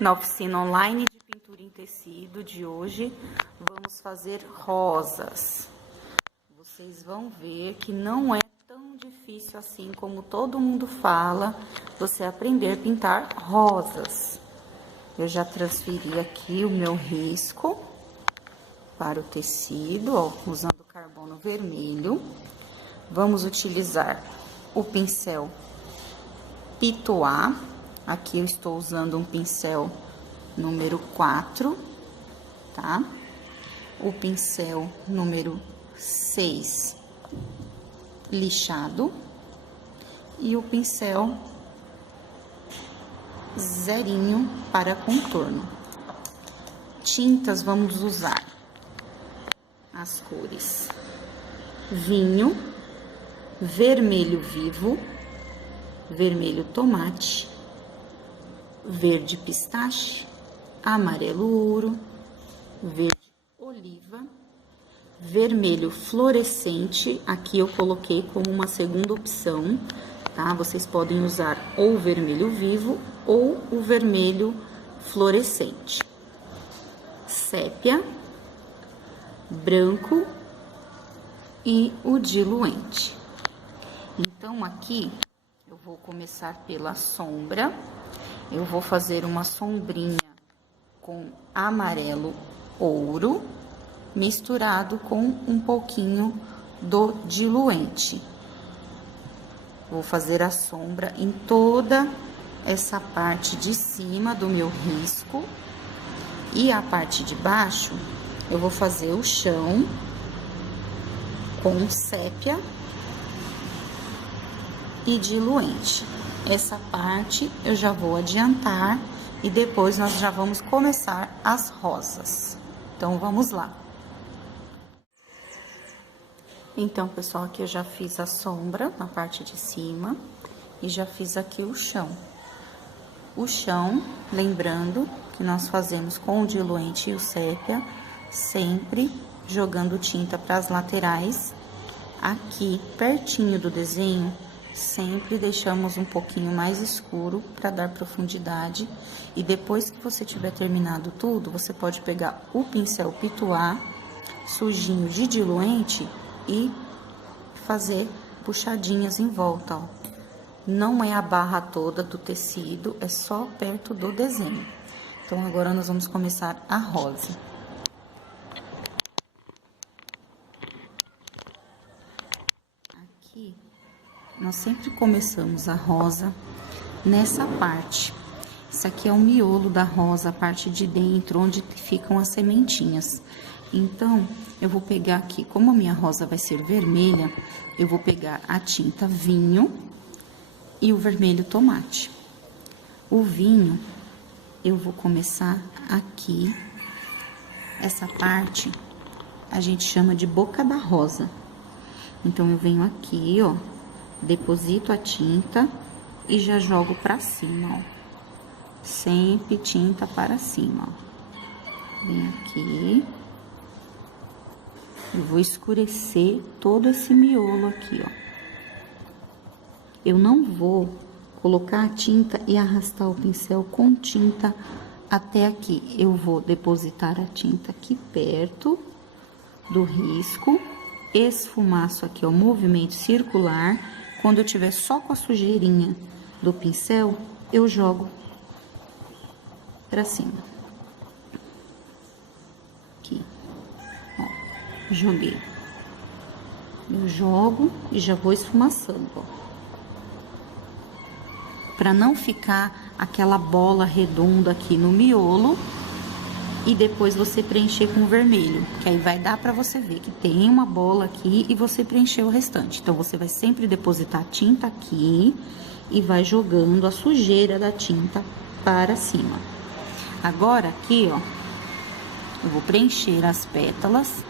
Na oficina online de pintura em tecido de hoje, vamos fazer rosas. Vocês vão ver que não é tão difícil assim como todo mundo fala, você aprender a pintar rosas. Eu já transferi aqui o meu risco para o tecido, ó, usando carbono vermelho. Vamos utilizar o pincel Pitois. Aqui eu estou usando um pincel número 4, tá? O pincel número 6 lixado e o pincel zerinho para contorno. Tintas vamos usar as cores vinho, vermelho vivo, vermelho tomate, verde pistache, amarelo ouro, verde oliva, vermelho fluorescente, aqui eu coloquei como uma segunda opção, tá? Vocês podem usar ou o vermelho vivo ou o vermelho fluorescente. Sépia, branco e o diluente. Então, aqui eu vou começar pela sombra. Eu vou fazer uma sombrinha com amarelo ouro, misturado com um pouquinho do diluente. Vou fazer a sombra em toda essa parte de cima do meu risco. E a parte de baixo, eu vou fazer o chão com sépia e diluente. Essa parte eu já vou adiantar e depois nós já vamos começar as rosas. Então, vamos lá. Então, pessoal, aqui eu já fiz a sombra na parte de cima e já fiz aqui o chão. O chão, lembrando que nós fazemos com o diluente e o sépia, sempre jogando tinta para as laterais. Aqui, pertinho do desenho, sempre deixamos um pouquinho mais escuro para dar profundidade. E depois que você tiver terminado tudo, você pode pegar o pincel Pitois, sujinho de diluente, e fazer puxadinhas em volta, ó. Não é a barra toda do tecido, é só perto do desenho. Então, agora nós vamos começar a rosa. Aqui, nós sempre começamos a rosa nessa parte. Isso aqui é o miolo da rosa, a parte de dentro, onde ficam as sementinhas. Então, eu vou pegar aqui, como a minha rosa vai ser vermelha, eu vou pegar a tinta vinho e o vermelho tomate. O vinho, eu vou começar aqui, essa parte, a gente chama de boca da rosa. Então, eu venho aqui, ó, deposito a tinta e já jogo pra cima, ó. Sempre tinta para cima, ó. Vem aqui. Eu vou escurecer todo esse miolo aqui, ó. Eu não vou colocar a tinta e arrastar o pincel com tinta até aqui. Eu vou depositar a tinta aqui perto do risco, esfumaço aqui, ó, movimento circular. Quando eu tiver só com a sujeirinha do pincel, eu jogo pra cima. Aqui, ó, joguei. Eu jogo e já vou esfumaçando, ó. Pra não ficar aquela bola redonda aqui no miolo e depois você preencher com vermelho, que aí vai dar pra você ver que tem uma bola aqui e você preencher o restante. Então, você vai sempre depositar a tinta aqui e vai jogando a sujeira da tinta para cima. Agora, aqui, ó, eu vou preencher as pétalas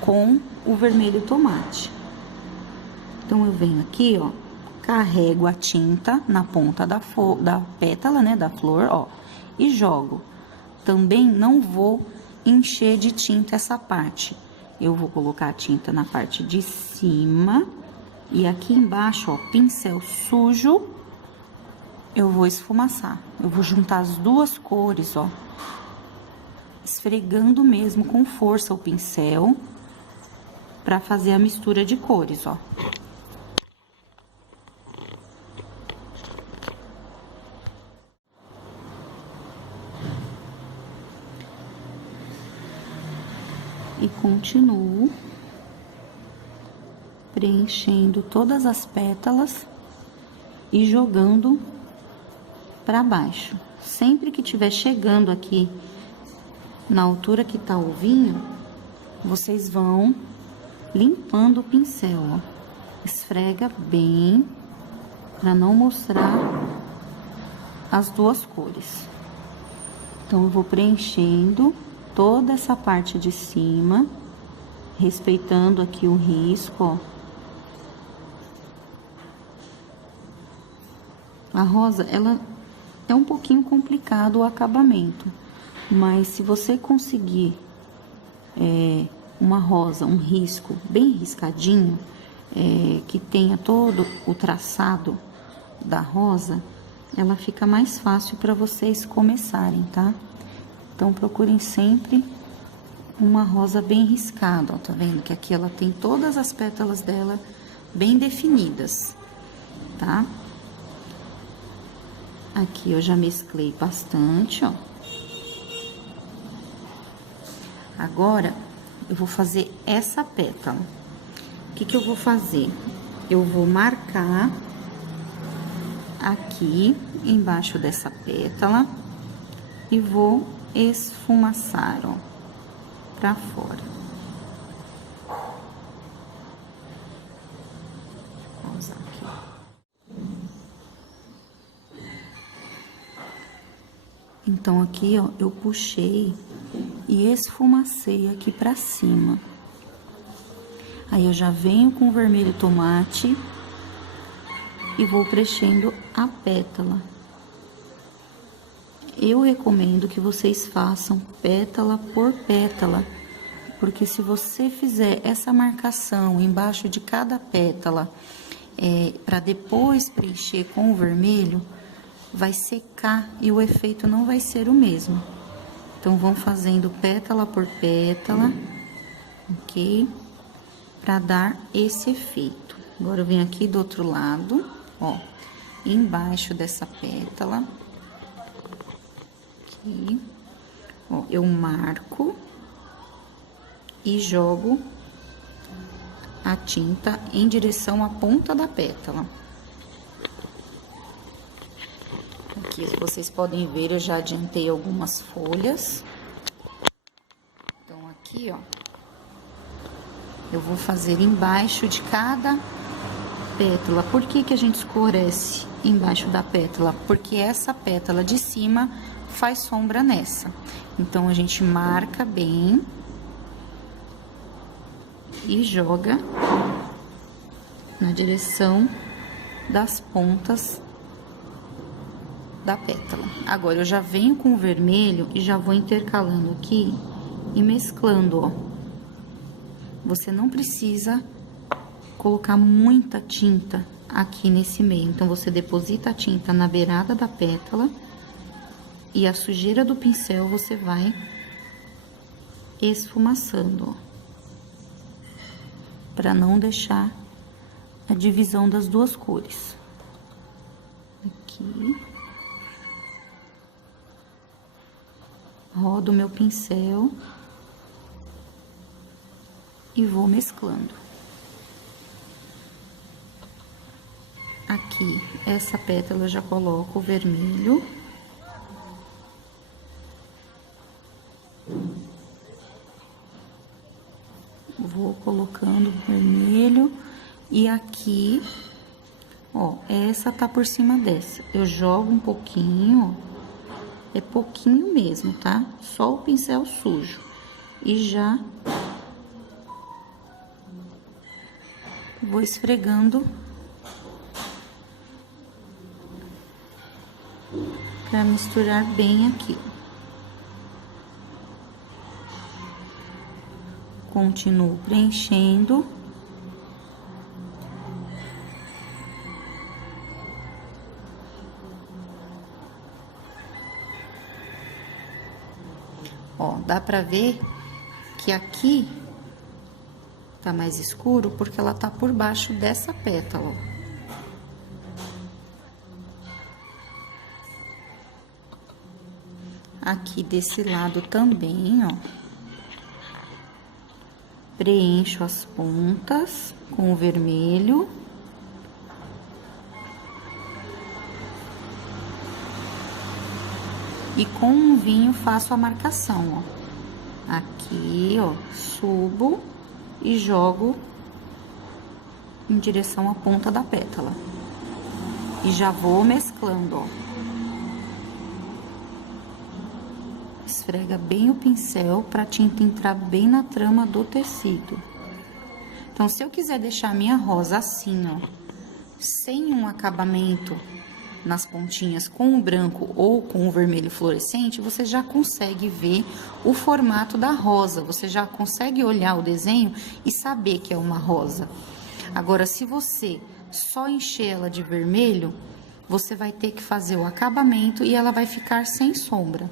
com o vermelho tomate. Então, eu venho aqui, ó, carrego a tinta na ponta da pétala, né, da flor, ó, e jogo. Também não vou encher de tinta essa parte. Eu vou colocar a tinta na parte de cima e aqui embaixo, ó, pincel sujo, eu vou esfumaçar. Eu vou juntar as duas cores, ó, esfregando mesmo com força o pincel pra fazer a mistura de cores, ó. E continuo preenchendo todas as pétalas e jogando para baixo. Sempre que tiver chegando aqui na altura que tá o vinho, vocês vão limpando o pincel, ó. Esfrega bem para não mostrar as duas cores. Então, eu vou preenchendo toda essa parte de cima, respeitando aqui o risco, ó. A rosa, ela é um pouquinho complicado o acabamento, mas se você conseguir uma rosa, um risco bem riscadinho, que tenha todo o traçado da rosa, ela fica mais fácil para vocês começarem, tá? Então, procurem sempre uma rosa bem riscada, ó, tá vendo? Que aqui ela tem todas as pétalas dela bem definidas, tá? Aqui eu já mesclei bastante, ó. Agora, eu vou fazer essa pétala. O que que eu vou fazer? Eu vou marcar aqui embaixo dessa pétala e vou esfumaçar, ó, pra fora. Vou usar aqui. Então, aqui, ó, eu puxei e esfumacei aqui pra cima. Aí, eu já venho com o vermelho tomate e vou preenchendo a pétala. Eu recomendo que vocês façam pétala por pétala, porque se você fizer essa marcação embaixo de cada pétala, para depois preencher com o vermelho, vai secar e o efeito não vai ser o mesmo. Então, vão fazendo pétala por pétala, ok? Para dar esse efeito. Agora, eu venho aqui do outro lado, ó, embaixo dessa pétala. Aqui, ó, eu marco e jogo a tinta em direção à ponta da pétala. Aqui, vocês podem ver, eu já adiantei algumas folhas. Então, aqui, ó, eu vou fazer embaixo de cada pétala. Por que que a gente escurece embaixo da pétala? Porque essa pétala de cima faz sombra nessa. Então, a gente marca bem e joga na direção das pontas da pétala. Agora, eu já venho com o vermelho e já vou intercalando aqui e mesclando, ó. Você não precisa colocar muita tinta aqui nesse meio. Então, você deposita a tinta na beirada da pétala e a sujeira do pincel você vai esfumaçando, ó, para não deixar a divisão das duas cores. Aqui. Rodo o meu pincel e vou mesclando. Aqui, essa pétala eu já coloco o vermelho. Vou colocando o vermelho e aqui, ó, essa tá por cima dessa. Eu jogo um pouquinho, ó. É pouquinho mesmo, tá? Só o pincel sujo. E já vou esfregando para misturar bem aqui. Continuo preenchendo. Ó, dá pra ver que aqui tá mais escuro porque ela tá por baixo dessa pétala, ó. Aqui desse lado também, ó. Preencho as pontas com o vermelho. E com um vinho faço a marcação, ó. Aqui, ó, subo e jogo em direção à ponta da pétala. E já vou mesclando, ó. Esfrega bem o pincel para a tinta entrar bem na trama do tecido. Então, se eu quiser deixar a minha rosa assim, ó, sem um acabamento nas pontinhas com o branco ou com o vermelho fluorescente, você já consegue ver o formato da rosa, você já consegue olhar o desenho e saber que é uma rosa. Agora, se você só encher ela de vermelho, você vai ter que fazer o acabamento e ela vai ficar sem sombra,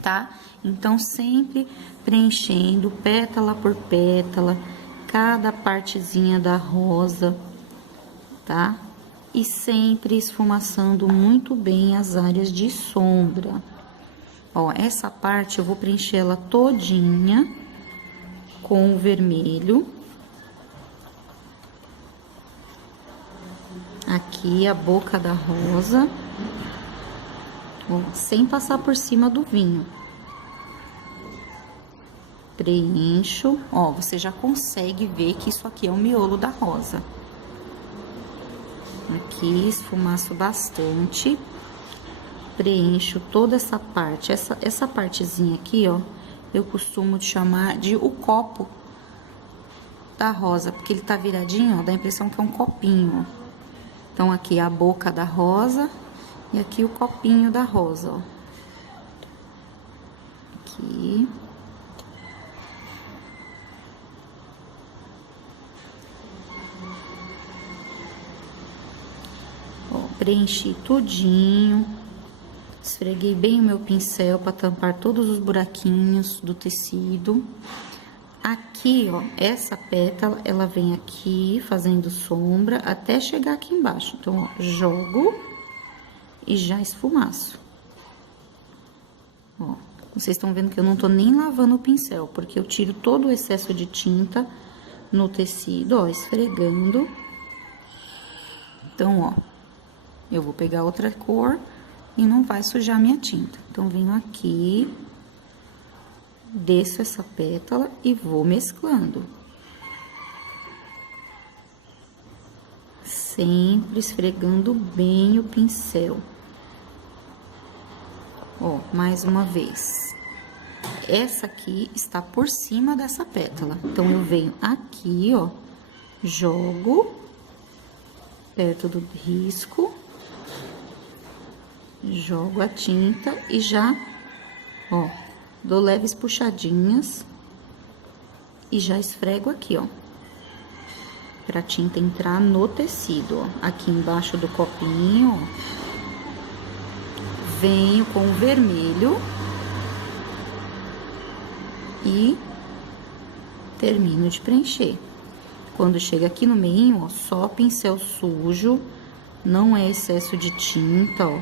tá? Então, sempre preenchendo pétala por pétala, cada partezinha da rosa, tá? E sempre esfumaçando muito bem as áreas de sombra. Ó, essa parte eu vou preencher ela todinha com o vermelho. Aqui a boca da rosa. Ó, sem passar por cima do vinho. Preencho. Ó, você já consegue ver que isso aqui é o miolo da rosa. Aqui, esfumaço bastante. Preencho toda essa parte. Essa partezinha aqui, ó, eu costumo chamar de o copo da rosa, porque ele tá viradinho, ó, dá a impressão que é um copinho, ó. Então, aqui a boca da rosa e aqui o copinho da rosa, ó. Aqui. Ó, preenchi tudinho. Esfreguei bem o meu pincel para tampar todos os buraquinhos do tecido. Aqui, ó, essa pétala, ela vem aqui fazendo sombra até chegar aqui embaixo. Então, ó, jogo e já esfumaço. Ó, vocês estão vendo que eu não tô nem lavando o pincel, porque eu tiro todo o excesso de tinta no tecido, ó, esfregando. Então, ó, eu vou pegar outra cor e não vai sujar minha tinta. Então, venho aqui, desço essa pétala e vou mesclando. Sempre esfregando bem o pincel. Ó, mais uma vez. Essa aqui está por cima dessa pétala. Então, eu venho aqui, ó, jogo perto do risco, jogo a tinta e já, ó, dou leves puxadinhas e já esfrego aqui, ó, pra tinta entrar no tecido, ó. Aqui embaixo do copinho, ó. Venho com o vermelho e termino de preencher. Quando chega aqui no meio, ó, só pincel sujo, não é excesso de tinta, ó.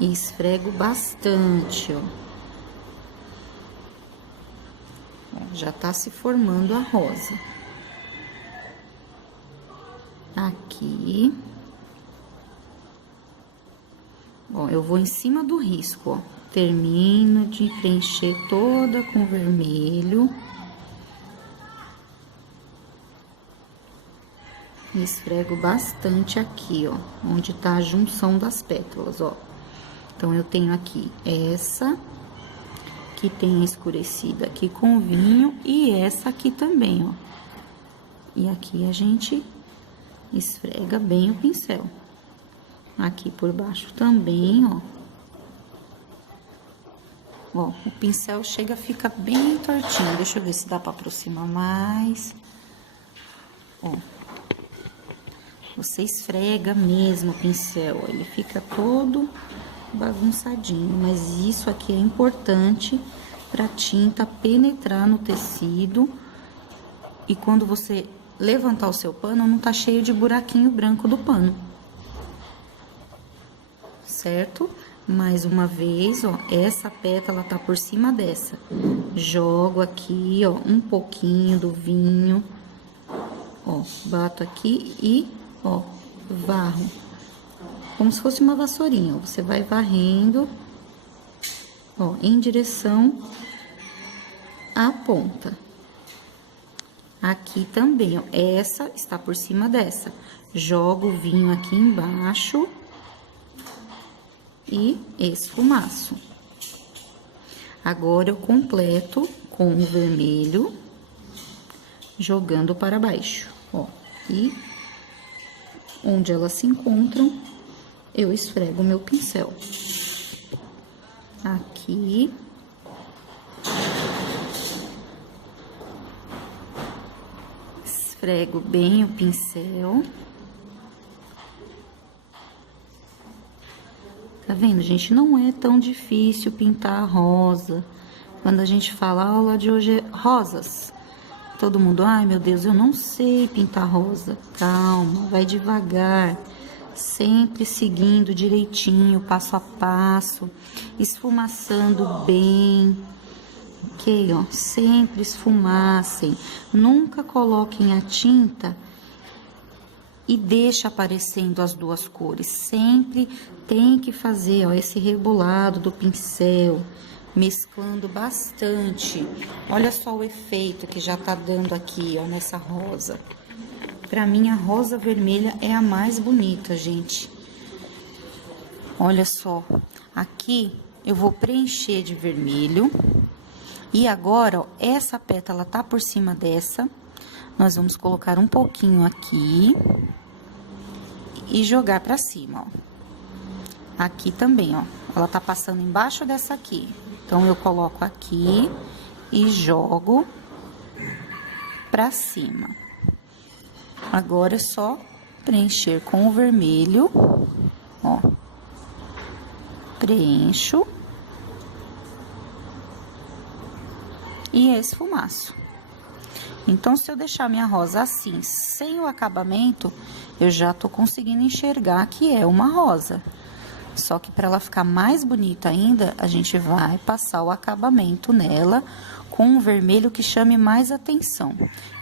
E esfrego bastante, ó. Já tá se formando a rosa. Aqui. Ó, eu vou em cima do risco, ó. Termino de preencher toda com vermelho. E esfrego bastante aqui, ó, onde tá a junção das pétalas, ó. Então, eu tenho aqui essa, que tem escurecida aqui com vinho, e essa aqui também, ó. E aqui a gente esfrega bem o pincel. Aqui por baixo também, ó. Ó, o pincel chega, fica bem tortinho. Deixa eu ver se dá pra aproximar mais. Ó. Você esfrega mesmo o pincel, ó, ele fica todo bagunçadinho, mas isso aqui é importante para a tinta penetrar no tecido e quando você levantar o seu pano, não tá cheio de buraquinho branco do pano. Certo? Mais uma vez, ó, essa pétala tá por cima dessa. Jogo aqui, ó, um pouquinho do vinho, ó, bato aqui e, ó, varro. Como se fosse uma vassourinha, ó. Você vai varrendo, ó, em direção à ponta. Aqui também, ó, essa está por cima dessa. Jogo o vinho aqui embaixo e esfumaço. Agora, eu completo com o vermelho, jogando para baixo, ó. E onde elas se encontram, eu esfrego o meu pincel. Aqui. Esfrego bem o pincel. Tá vendo, gente? Não é tão difícil pintar a rosa. Quando a gente fala, a aula de hoje é rosas. Todo mundo, ai meu Deus, eu não sei pintar rosa. Calma, vai devagar. Sempre seguindo direitinho, passo a passo. Esfumaçando bem. Ok, ó. Sempre esfumacem. Nunca coloquem a tinta e deixa aparecendo as duas cores. Sempre tem que fazer, ó, esse rebolado do pincel, mesclando bastante. Olha só o efeito que já tá dando aqui, ó, nessa rosa. Pra mim, a rosa vermelha é a mais bonita, gente. Olha só, aqui eu vou preencher de vermelho. E agora, ó, essa pétala tá por cima dessa. Nós vamos colocar um pouquinho aqui e jogar pra cima, ó. Aqui também, ó, ela tá passando embaixo dessa aqui. Então, eu coloco aqui e jogo pra cima. Agora, é só preencher com o vermelho, ó. Preencho. E esfumaço. Então, se eu deixar minha rosa assim, sem o acabamento, eu já tô conseguindo enxergar que é uma rosa. Só que para ela ficar mais bonita ainda, a gente vai passar o acabamento nela com um vermelho que chame mais atenção.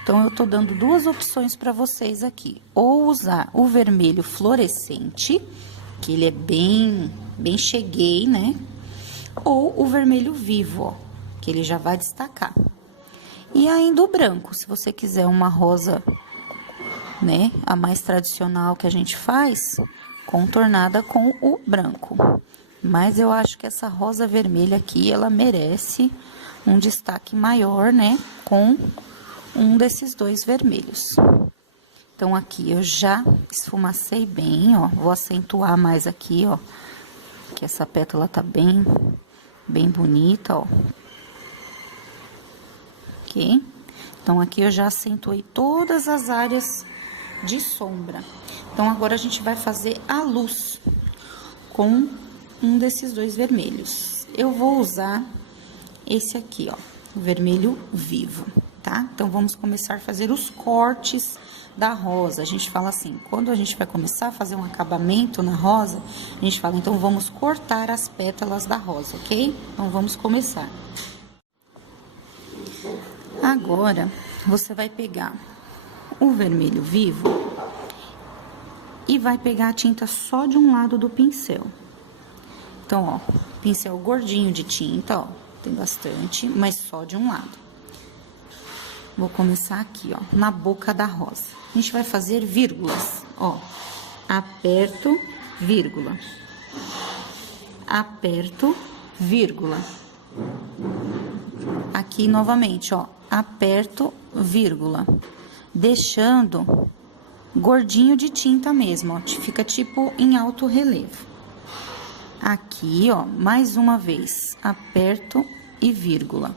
Então, eu tô dando duas opções para vocês aqui. Ou usar o vermelho fluorescente, que ele é bem cheguei, né? Ou o vermelho vivo, ó, que ele já vai destacar. E ainda o branco, se você quiser uma rosa, né, a mais tradicional que a gente faz, contornada com o branco. Mas eu acho que essa rosa vermelha aqui, ela merece um destaque maior, né, com um desses dois vermelhos. Então, aqui eu já esfumacei bem, ó, vou acentuar mais aqui, ó, que essa pétala tá bem bonita, ó. Ok? Então, aqui eu já acentuei todas as áreas de sombra. Então, agora a gente vai fazer a luz com um desses dois vermelhos. Eu vou usar esse aqui, ó, o vermelho vivo, tá? Então, vamos começar a fazer os cortes da rosa. A gente fala assim, quando a gente vai começar a fazer um acabamento na rosa, a gente fala, então, vamos cortar as pétalas da rosa, ok? Então, vamos começar. Agora, você vai pegar o vermelho vivo e vai pegar a tinta só de um lado do pincel. Então, ó, pincel gordinho de tinta, ó, tem bastante, mas só de um lado. Vou começar aqui, ó, na boca da rosa. A gente vai fazer vírgulas, ó. Aperto, vírgula. Aperto, vírgula. Aqui, novamente, ó, aperto, vírgula. Deixando gordinho de tinta mesmo, ó. Fica tipo em alto relevo. Aqui, ó, mais uma vez, aperto e vírgula.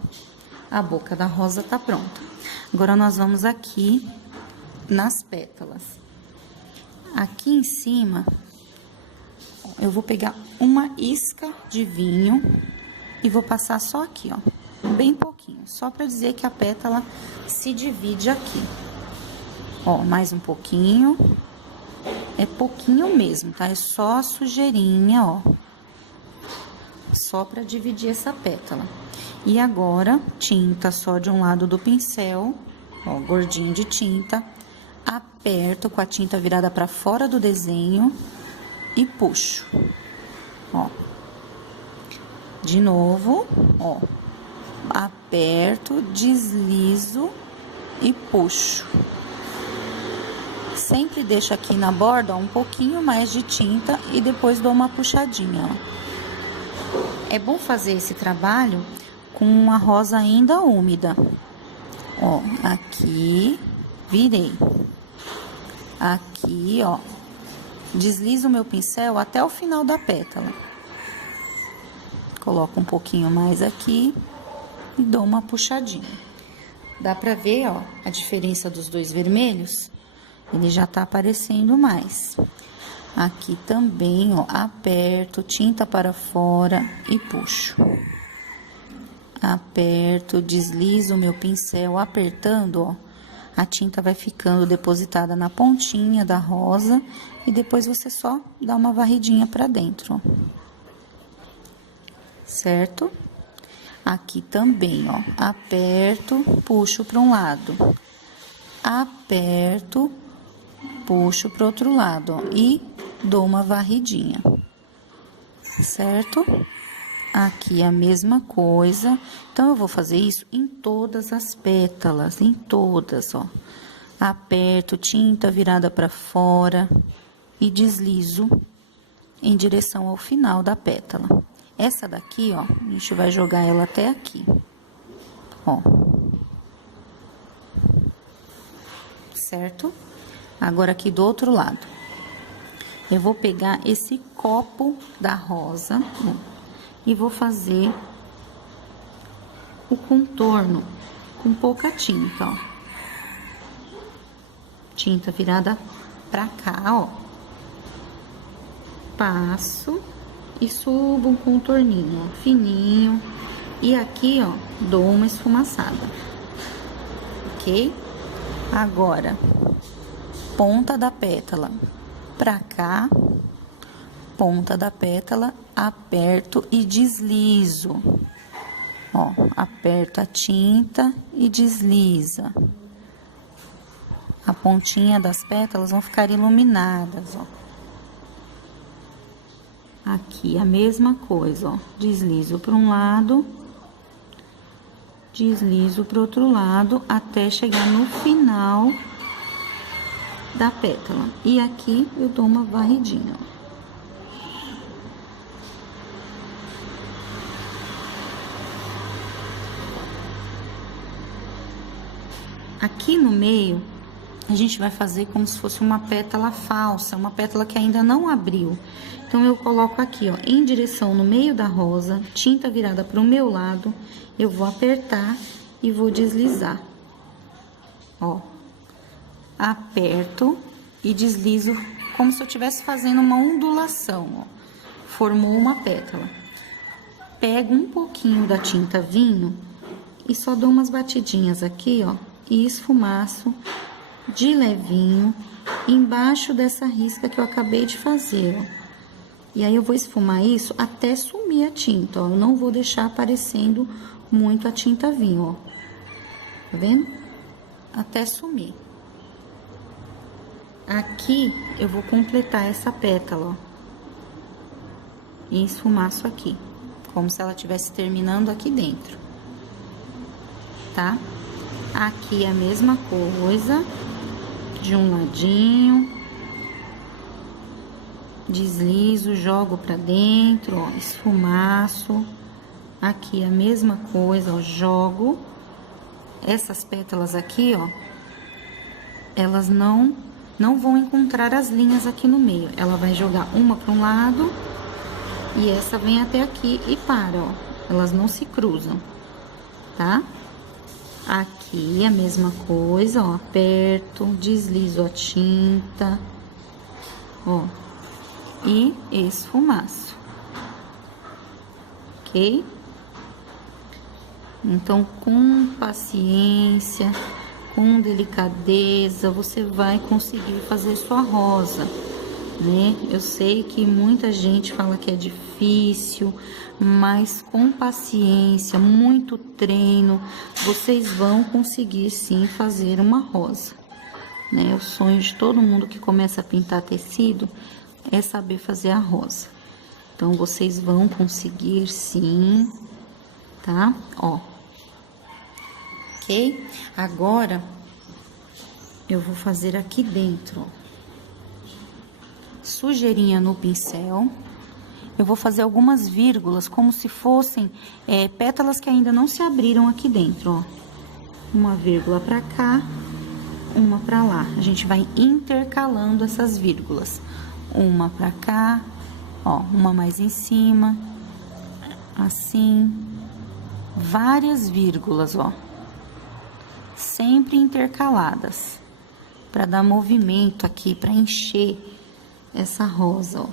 A boca da rosa tá pronta. Agora, nós vamos aqui nas pétalas. Aqui em cima, ó, eu vou pegar uma isca de vinho e vou passar só aqui, ó, bem pouquinho, só pra dizer que a pétala se divide aqui. Ó, mais um pouquinho, é pouquinho mesmo, tá? É só a sujeirinha, ó, só pra dividir essa pétala. E agora, tinta só de um lado do pincel, ó, gordinho de tinta, aperto com a tinta virada pra fora do desenho e puxo, ó. De novo, ó, aperto, deslizo e puxo. Sempre deixo aqui na borda, ó, um pouquinho mais de tinta e depois dou uma puxadinha, ó. É bom fazer esse trabalho com a rosa ainda úmida. Ó, aqui, virei. Aqui, ó, deslizo o meu pincel até o final da pétala. Coloco um pouquinho mais aqui e dou uma puxadinha. Dá pra ver, ó, a diferença dos dois vermelhos? Ele já tá aparecendo mais. Aqui também, ó, aperto, tinta para fora e puxo. Aperto, deslizo o meu pincel, apertando, ó, a tinta vai ficando depositada na pontinha da rosa e depois você só dá uma varridinha pra dentro, ó. Certo? Aqui também, ó, aperto, puxo para um lado, aperto, puxo pro outro lado, ó, e dou uma varridinha, certo? Aqui a mesma coisa, então eu vou fazer isso em todas as pétalas, em todas, ó. Aperto, tinta virada para fora e deslizo em direção ao final da pétala. Essa daqui, ó, a gente vai jogar ela até aqui, ó. Certo? Agora aqui do outro lado, eu vou pegar esse copo da rosa, ó, e vou fazer o contorno com pouca tinta, ó. Tinta virada pra cá, ó. Passo e subo um contorninho, ó, fininho. E aqui, ó, dou uma esfumaçada, ok? Agora, ponta da pétala pra cá, ponta da pétala, aperto e deslizo. Ó, aperto a tinta e desliza. A pontinha das pétalas vão ficar iluminadas, ó. Aqui a mesma coisa, ó, deslizo para um lado, deslizo para o outro lado, até chegar no final da pétala. E aqui eu dou uma varridinha, ó. Aqui no meio, a gente vai fazer como se fosse uma pétala falsa, uma pétala que ainda não abriu. Então, eu coloco aqui, ó, em direção no meio da rosa, tinta virada para o meu lado, eu vou apertar e vou deslizar. Ó, aperto e deslizo como se eu estivesse fazendo uma ondulação, ó. Formou uma pétala. Pego um pouquinho da tinta vinho e só dou umas batidinhas aqui, ó, e esfumaço de levinho embaixo dessa risca que eu acabei de fazer, ó. E aí eu vou esfumar isso até sumir a tinta, ó. Eu não vou deixar aparecendo muito a tinta vinho, ó. Tá vendo? Até sumir. Aqui eu vou completar essa pétala, ó. E esfumaço aqui, como se ela estivesse terminando aqui dentro, tá? Aqui a mesma coisa, de um ladinho, deslizo, jogo pra dentro, ó, esfumaço. Aqui a mesma coisa, ó, jogo. Essas pétalas aqui, ó, elas não vão encontrar as linhas aqui no meio. Ela vai jogar uma para um lado e essa vem até aqui e para, ó. Elas não se cruzam, tá? Aqui a mesma coisa, ó, aperto, deslizo a tinta, ó, e esfumaço, ok? Então, com paciência, com delicadeza, você vai conseguir fazer sua rosa, né? Eu sei que muita gente fala que é difícil, mas com paciência, muito treino, vocês vão conseguir sim fazer uma rosa, né? O sonho de todo mundo que começa a pintar tecido é saber fazer a rosa. Então, vocês vão conseguir sim, tá? Ó. Ok? Agora, eu vou fazer aqui dentro, ó, sujeirinha no pincel. Eu vou fazer algumas vírgulas, como se fossem pétalas que ainda não se abriram aqui dentro, ó. Uma vírgula pra cá, uma pra lá. A gente vai intercalando essas vírgulas. Uma pra cá, ó, uma mais em cima, assim. Várias vírgulas, ó. Sempre intercaladas, para dar movimento aqui, para encher essa rosa, ó.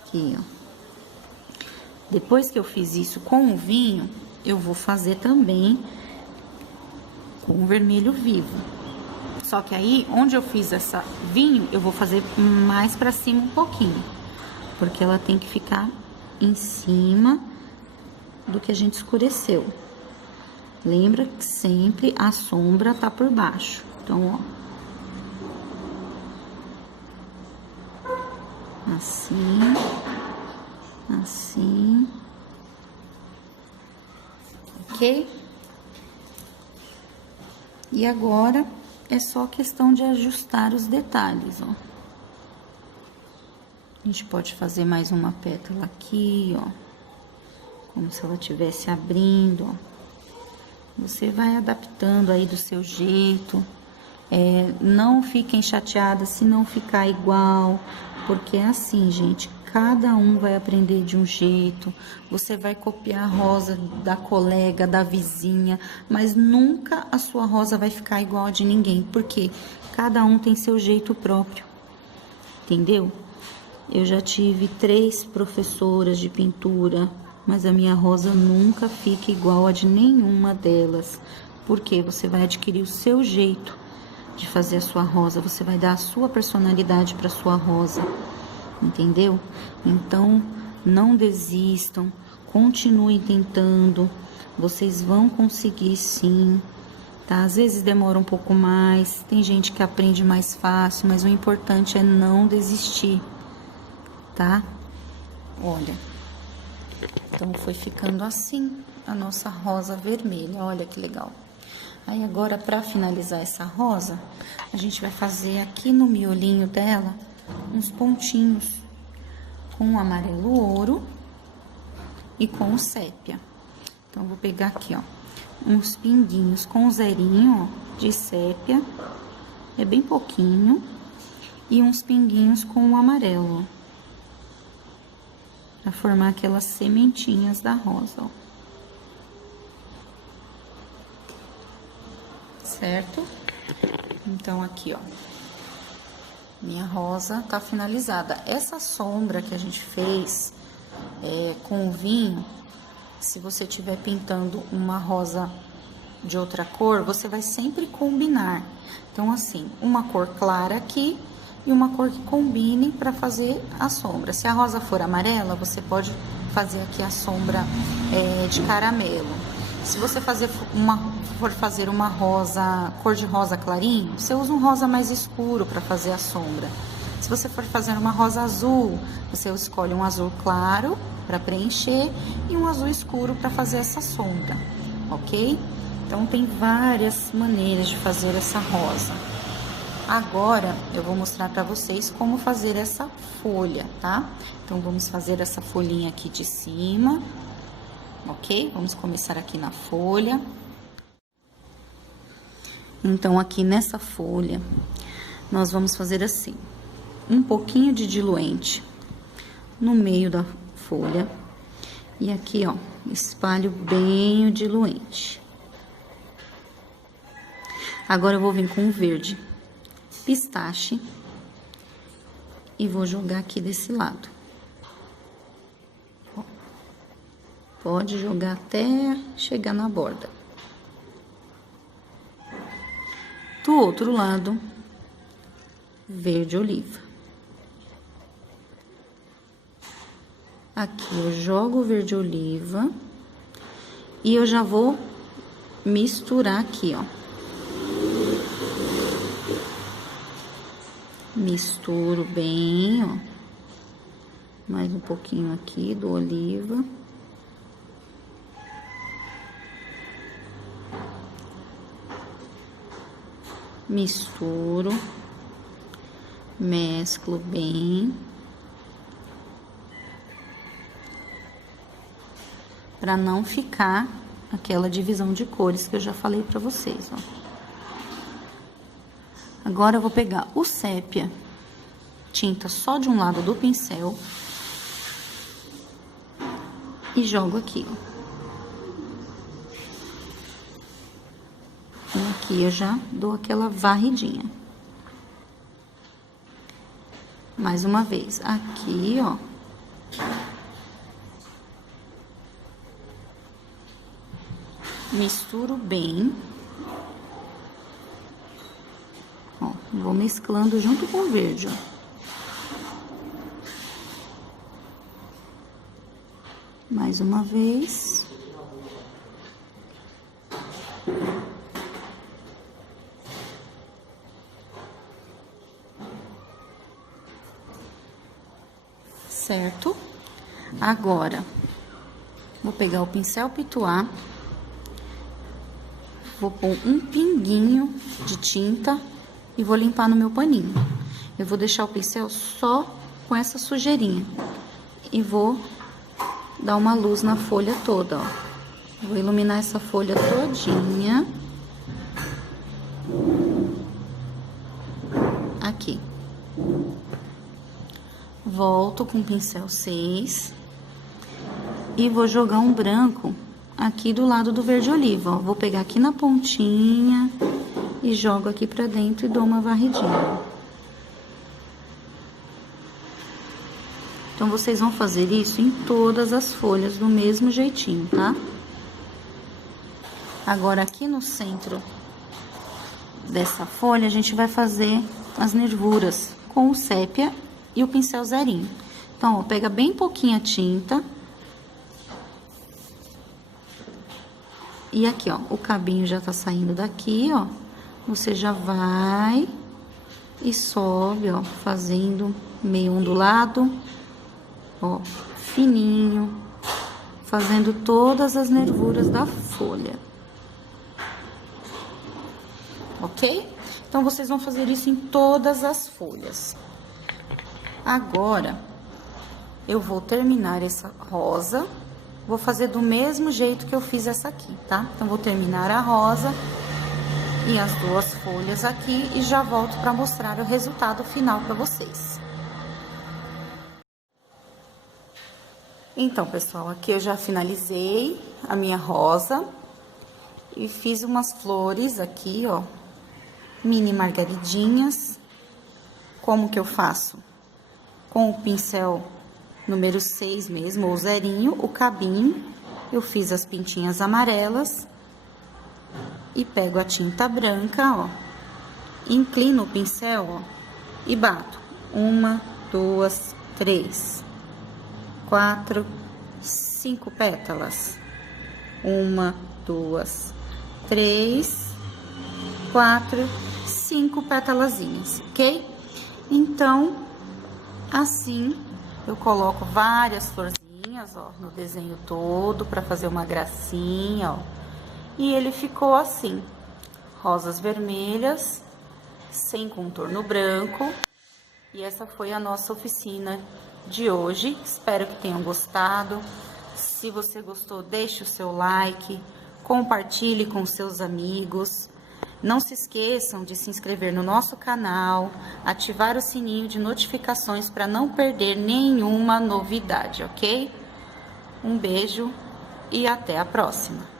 Aqui, ó. Depois que eu fiz isso com o vinho, eu vou fazer também com o vermelho vivo. Só que aí, onde eu fiz essa vinho, eu vou fazer mais para cima um pouquinho, porque ela tem que ficar em cima do que a gente escureceu. Lembra que sempre a sombra tá por baixo. Então, ó. Assim. Assim. Ok? E agora, é só questão de ajustar os detalhes, ó. A gente pode fazer mais uma pétala aqui, ó. Como se ela estivesse abrindo, ó. Você vai adaptando aí do seu jeito. Não fiquem chateadas se não ficar igual, porque é assim, gente, cada um vai aprender de um jeito. Você vai copiar a rosa da colega, da vizinha, mas nunca a sua rosa vai ficar igual a de ninguém, porque cada um tem seu jeito próprio, entendeu? Eu já tive 3 professoras de pintura, mas a minha rosa nunca fica igual a de nenhuma delas, porque você vai adquirir o seu jeito de fazer a sua rosa, você vai dar a sua personalidade para sua rosa, entendeu? Então, não desistam, continuem tentando, vocês vão conseguir sim, tá? Às vezes demora um pouco mais, tem gente que aprende mais fácil, mas o importante é não desistir, tá? Olha. Então, foi ficando assim a nossa rosa vermelha, olha que legal. Aí, agora, para finalizar essa rosa, a gente vai fazer aqui no miolinho dela uns pontinhos com o amarelo ouro e com o sépia. Então, vou pegar aqui, ó, uns pinguinhos com zerinho, ó, de sépia, é bem pouquinho, e uns pinguinhos com o amarelo, ó. Pra formar aquelas sementinhas da rosa, ó. Certo? Então, aqui, ó. Minha rosa tá finalizada. Essa sombra que a gente fez com o vinho, se você estiver pintando uma rosa de outra cor, você vai sempre combinar. Então, assim, uma cor clara aqui e uma cor que combine para fazer a sombra. Se a rosa for amarela, você pode fazer aqui a sombra de caramelo. Se você for fazer uma rosa, cor de rosa clarinho, você usa um rosa mais escuro para fazer a sombra. Se você for fazer uma rosa azul, você escolhe um azul claro para preencher e um azul escuro para fazer essa sombra, ok? Então, tem várias maneiras de fazer essa rosa. Agora, eu vou mostrar para vocês como fazer essa folha, tá? Então, vamos fazer essa folhinha aqui de cima, ok? Vamos começar aqui na folha. Então, aqui nessa folha, nós vamos fazer assim, um pouquinho de diluente no meio da folha. E aqui, ó, espalho bem o diluente. Agora, eu vou vir com o verde pistache E vou jogar aqui desse lado. Ó. Pode jogar até chegar na borda. Do outro lado, verde oliva. Aqui eu jogo o verde oliva e eu já vou misturar aqui, ó. Misturo bem, ó. Mais um pouquinho aqui do oliva. Misturo. Mesclo bem. Pra não ficar aquela divisão de cores que eu já falei pra vocês, ó. Agora, eu vou pegar o sépia, tinta só de um lado do pincel, e jogo aqui, ó. E aqui eu já dou aquela varridinha. Mais uma vez, aqui, ó. Misturo bem. Ó, vou mesclando junto com o verde, ó. Mais uma vez. Certo? Agora, vou pegar o pincel pituá. Vou pôr um pinguinho de tinta e vou limpar no meu paninho. Eu vou deixar o pincel só com essa sujeirinha. E vou dar uma luz na folha toda, ó. Vou iluminar essa folha todinha. Aqui. Volto com o pincel 6. E vou jogar um branco aqui do lado do verde oliva, ó. Vou pegar aqui na pontinha e jogo aqui pra dentro e dou uma varridinha. Então, vocês vão fazer isso em todas as folhas do mesmo jeitinho, tá? Agora, aqui no centro dessa folha, a gente vai fazer as nervuras com o sépia e o pincel zerinho. Então, ó, pega bem pouquinha tinta. E aqui, ó, o cabinho já tá saindo daqui, ó. Você já vai e sobe, ó, fazendo meio ondulado, ó, fininho, fazendo todas as nervuras da folha. Ok? Então, vocês vão fazer isso em todas as folhas. Agora, eu vou terminar essa rosa. Vou fazer do mesmo jeito que eu fiz essa aqui, tá? Então, vou terminar a rosa e as duas folhas aqui e já volto pra mostrar o resultado final pra vocês. Então, pessoal, aqui eu já finalizei a minha rosa e fiz umas flores aqui, ó, mini margaridinhas. Como que eu faço? Com o pincel número 6 mesmo, ou zerinho, o cabinho, eu fiz as pintinhas amarelas e pego a tinta branca, ó, inclino o pincel, ó, e bato 1, 2, 3, 4, 5 pétalas. 1, 2, 3, 4, 5 pétalazinhas, ok? Então, assim, eu coloco várias florzinhas, ó, no desenho todo, pra fazer uma gracinha, ó. E ele ficou assim, rosas vermelhas, sem contorno branco. E essa foi a nossa oficina de hoje. Espero que tenham gostado. Se você gostou, deixe o seu like, compartilhe com seus amigos. Não se esqueçam de se inscrever no nosso canal, ativar o sininho de notificações para não perder nenhuma novidade, ok? Um beijo e até a próxima!